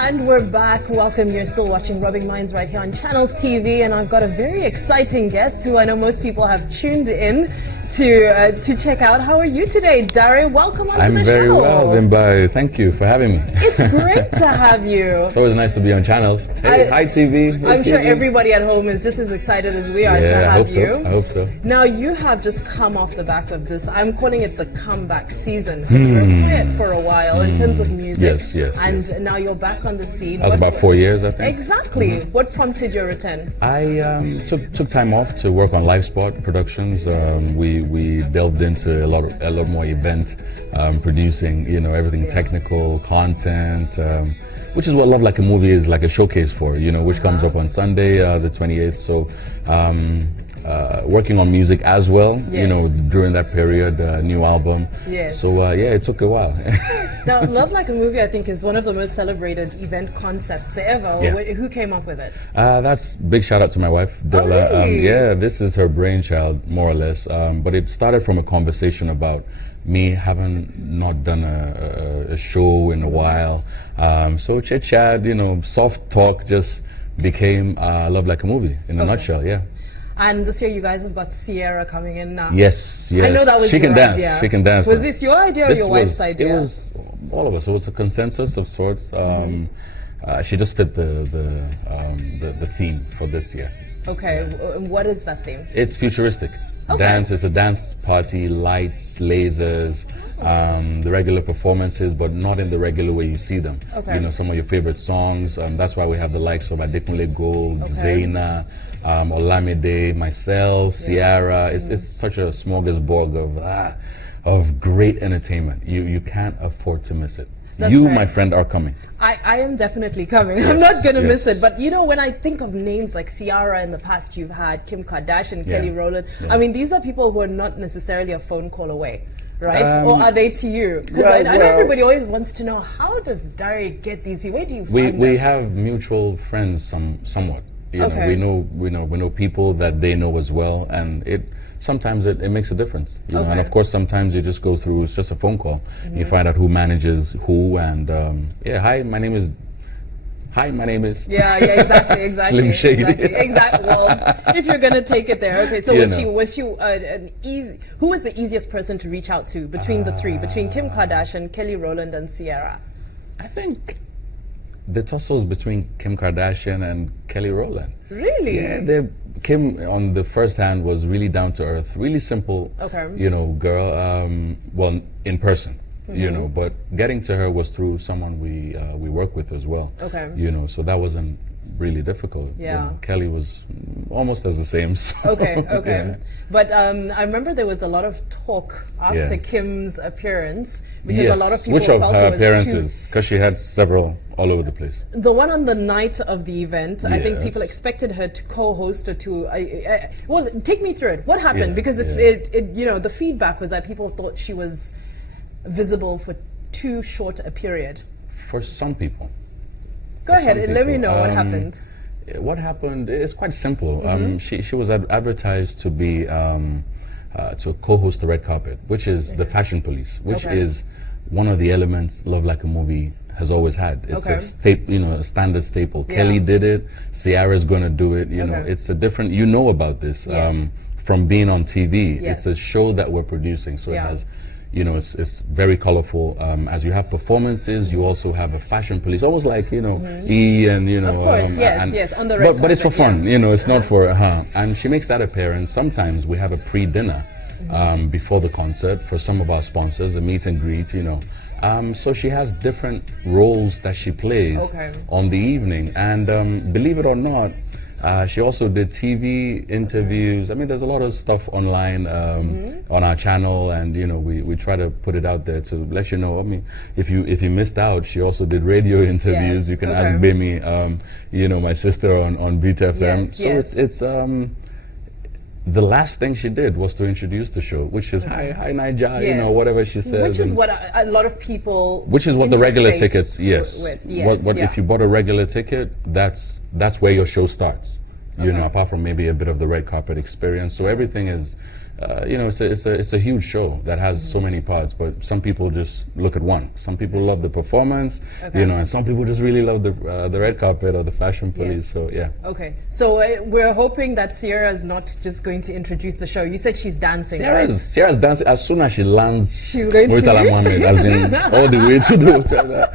And we're back. Welcome. You're still watching Rubbing Minds right here on Channels TV, and I've got a very exciting guest who I know most people have tuned in to check out. How are you today, Dari? Welcome onto the show. I'm very well, Bimbai. Thank you for having me. It's great to have you. It's always nice to be on Channels. Hey, hi TV. Hey, I'm sure TV. Everybody at home is just as excited as we are to have you. I hope so. Now, you have just come off the back of this. I'm calling it the comeback season. You were quiet for a while in terms of music. Yes. And now you're back on the scene. That was about 4 years, I think. Exactly. What prompted your return? I took time off to work on Live Spot Productions. We delved into a lot more event producing, everything technical, content, which is what Love Like a Movie is like a showcase for, which comes up on Sunday, the 28th. So working on music as well, during that period, new album. Yes. So it took a while. Now, Love Like a Movie, I think, is one of the most celebrated event concepts ever. Yeah. Who came up with it? That's big shout out to my wife, Della. Oh, really? This is her brainchild, more or less. But it started from a conversation about me having not done a show in a while. So chit chat, soft talk just became Love Like a Movie in a nutshell. Yeah. And this year you guys have got Ciara coming in now. Yes. I know that was your idea. She can dance. Was this your idea or your wife's idea? It was all of us. It was a consensus of sorts. She just fit the theme for this year. Okay. What is that theme? It's futuristic. Okay. Dance. It's a dance party, lights, lasers, the regular performances, but not in the regular way you see them. Okay. Some of your favorite songs. That's why we have the likes of Adekunle Gold, Zaina, Olamide, myself, Ciara. It's such a smorgasbord of great entertainment. You can't afford to miss it. That's right. My friend, are coming. I am definitely coming. Yes, I'm not going to miss it. But when I think of names like Ciara in the past, you've had Kim Kardashian, Kelly Rowland. Yeah. I mean, these are people who are not necessarily a phone call away, right? Or are they to you? Because I know everybody always wants to know, how does Dari get these people? Where do you find them? We have mutual friends somewhat. Okay. We know people that they know as well, and sometimes it makes a difference. And of course sometimes you just go through, it's just a phone call. You find out who manages who, and hi, my name is Yeah, exactly. Slim Shady. Exactly. Well, if you're gonna take it there, okay. So was she who was the easiest person to reach out to between the three, between Kim Kardashian, Kelly Rowland, and Ciara? I think the tussles between Kim Kardashian and Kelly Rowland. Really? Yeah, Kim on the first hand was really down to earth, really simple. Okay. Girl. Well, in person. But getting to her was through someone we work with as well. Okay. So that wasn't really difficult. Yeah. Kelly was almost as the same. So, Okay. Yeah. But I remember there was a lot of talk after Kim's appearance because a lot of people Which of felt her it was appearances? Because she had several all over the place. The one on the night of the event, I think Yes. people expected her to co-host or to. Well, take me through it. What happened? Yeah, Because the feedback was that people thought she was visible for too short a period. For some people. Go ahead and let me know what happened. What happened is quite simple. She was advertised to be to co-host the red carpet, which is the fashion police, which is one of the elements Love Like a Movie has always had. It's a standard staple. Yeah. Kelly did it. Ciara's going to do it. It's a different. About this from being on TV. Yes. It's a show that we're producing, so it has. It's very colorful. As you have performances, you also have a fashion police, almost like E and Of course, yes, on the red but it's for carpet, fun, it's not for And she makes that appearance. Sometimes we have a pre-dinner before the concert for some of our sponsors, a meet and greet. So she has different roles that she plays on the evening, and believe it or not. She also did TV interviews. I mean, there's a lot of stuff online on our channel, and we try to put it out there to let you know. I mean, if you missed out, she also did radio interviews. You can ask Bemi, my sister on Vita FM. It's the last thing she did was to introduce the show, which is hi Naija, whatever she says. Which is what a lot of people. Which is what the regular tickets. What if you bought a regular ticket, that's where your show starts. Apart from maybe a bit of the red carpet experience. So everything is you know, it's a huge show that has so many parts, but some people just look at one. Some people love the performance, you know, and some people just really love the red carpet or the fashion police. Yes. So yeah. Okay, so we're hoping that Ciara is not just going to introduce the show. You said she's dancing, right? Ciara's dancing as soon as she lands. She's going to. Mohammed, as in all the way to the hotel.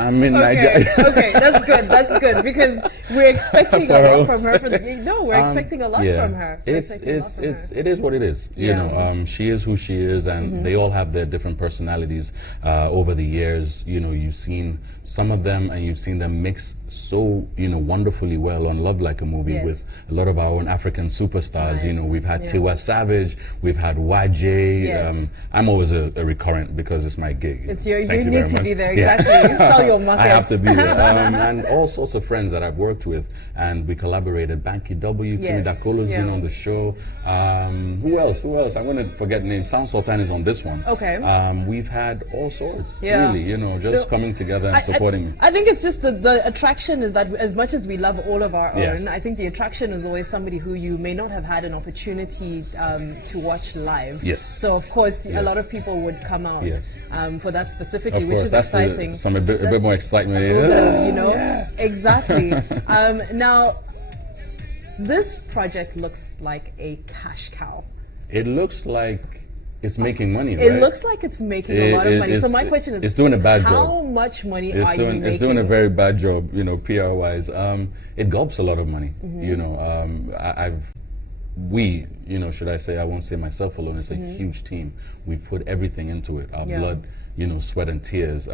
I'm in Nigeria. Okay, that's good. That's good because we're expecting a lot from her. No, we're expecting a lot from her. It is what it is. You know, she is who she is, and they all have their different personalities over the years. You know, you've seen some of them, and you've seen them mix so, you know, wonderfully well on Love Like a Movie with a lot of our own African superstars. Nice. You know, we've had Tiwa Savage, we've had YJ. Yes. I'm always a recurrent because it's my gig. It's you need to be there, exactly. You sell your market. I have to be there. And all sorts of friends that I've worked with, and we collaborated. Banky W, Timmy Dakolo's been on the show. Who else? I'm going to forget names. Sound Sultan is on this one. Okay. We've had all sorts, really, you know, just coming together and supporting me. I think it's just the attraction is that as much as we love all of our own, I think the attraction is always somebody who you may not have had an opportunity to watch live. Yes. So of course, a lot of people would come out for that specifically, which is that's exciting. A bit more excitement. A little bit of, you know, exactly. Now, this project looks like a cash cow. It looks like it's making money, right? It looks like it's making a lot of money. So my question is, it's doing a bad job. How much money are you making? It's doing a very bad job, you know, PR-wise. It gulps a lot of money, you know. We, you know, should I say, I won't say myself alone, it's a huge team. We've put everything into it, our blood, you know, sweat and tears.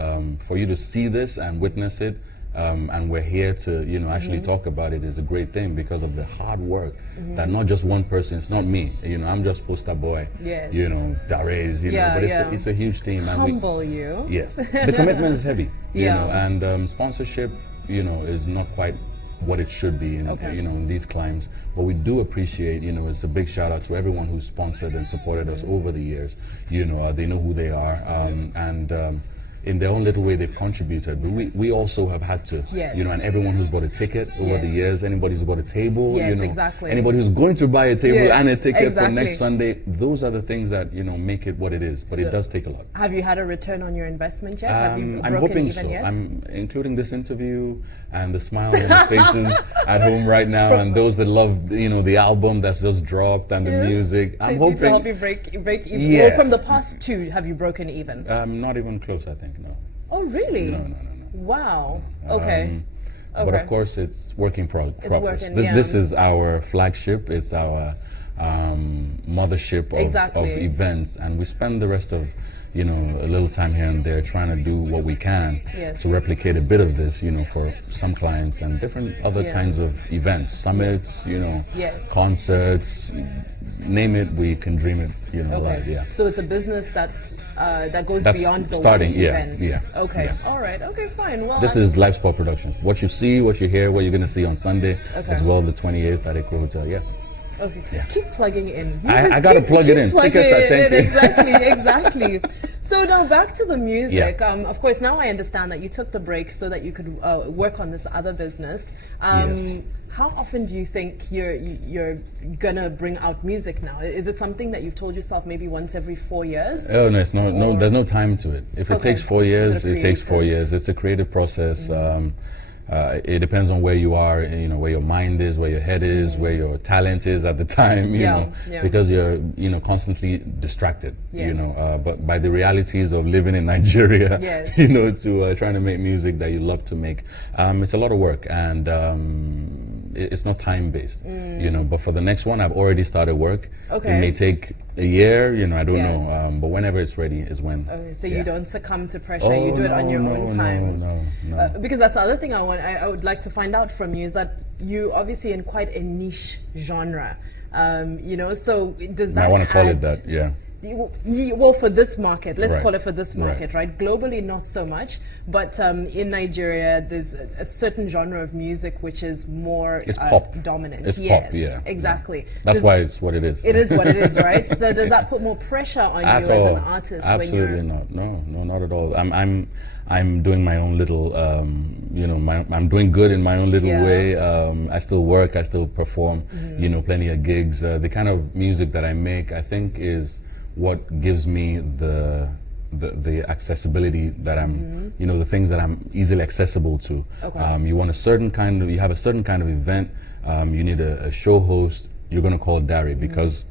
For you to see this and witness it, and we're here to, you know, actually talk about it is a great thing because of the hard work that not just one person, it's not me, you know, I'm just poster boy, you know, Dares, you know, but it's a huge team. And humble you. Yeah, the commitment is heavy, you know, and sponsorship, you know, is not quite what it should be in, you know, in these climes. But we do appreciate, you know, it's a big shout out to everyone who's sponsored and supported us over the years. You know, they know who they are, and in their own little way they've contributed. But we also have had to, you know, and everyone who's bought a ticket over the years, anybody who's bought a table, you know, anybody who's going to buy a table and a ticket for next Sunday, those are the things that, you know, make it what it is. But it does take a lot. Have you had a return on your investment yet? Have you broken I'm hoping even so. yet? I'm including this interview and the smiles on the faces at home right now, and those that love, you know, the album that's just dropped and the music. I'm hoping to help you break even. Well, from the past two, have you broken even? Not even close, I think. No. Oh, really? No. Wow. Okay. But of course, it's work in progress. Working, this is our flagship. It's our mothership of events, and we spend the rest of, you know, a little time here and there trying to do what we can to replicate a bit of this, you know, for some clients and different other kinds of events, summits, you know, concerts, name it, we can dream it, you know, live, So it's a business that's that goes beyond the starting, one event. Okay. All right. Okay, fine. Well, this is Live Sport Productions. What you see, what you hear, what you're going to see on Sunday, as well, the 28th at Echo Hotel, Okay. Keep plugging in. I gotta plug it in. Tickets are 10K. Exactly. So now back to the music. Of course, now I understand that you took the break so that you could work on this other business. How often do you think you're gonna bring out music now? Is it something that you've told yourself maybe once every 4 years? Oh no, it's no. There's no time to it. If it takes 4 years, it takes 4 years. It's a creative process. It depends on where you are, you know, where your mind is, where your head is, where your talent is at the time, you know, because you're, you know, constantly distracted, you know, but by the realities of living in Nigeria, you know, to trying to make music that you love to make, it's a lot of work, and it's not time-based, you know, but for the next one, I've already started work. It may take a year, you know, I don't know, but whenever it's ready is when. So you don't succumb to pressure, you do it on your own time. No. Because that's the other thing I would like to find out from you is that you obviously in quite a niche genre, you know, so does that I want to call it that, well, for this market, let's Right. call it for this market, right? Globally, not so much, but in Nigeria, there's a certain genre of music which is more It's pop. dominant. It's yes, pop, yeah. exactly. That's why it's what it is. It is what it is, right? So does that put more pressure on you as an artist? Absolutely when you're... not. No, not at all. I'm doing my own little, I'm doing good in my own little way. I still work, I still perform, plenty of gigs. The kind of music that I make, I think, is what gives me the accessibility that I'm, the things that I'm easily accessible to. Okay. You have a certain kind of event, you need a show host, you're going to call Dari because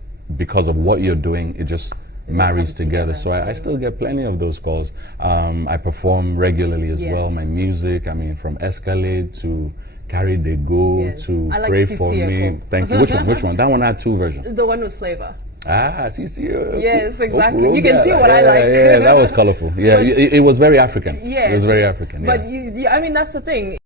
of what you're doing, it just marries together. So I still get plenty of those calls. I perform regularly as well. My music, from Escalade to Carry They Go to I like Pray For CCO. Me. Thank you. Which one? That one had 2 versions. The one with flavor. CCO. Yes, exactly. You can see what I like. Yeah, that was colorful. Yeah, it was very African. Yes. It was very African. But yeah. that's the thing.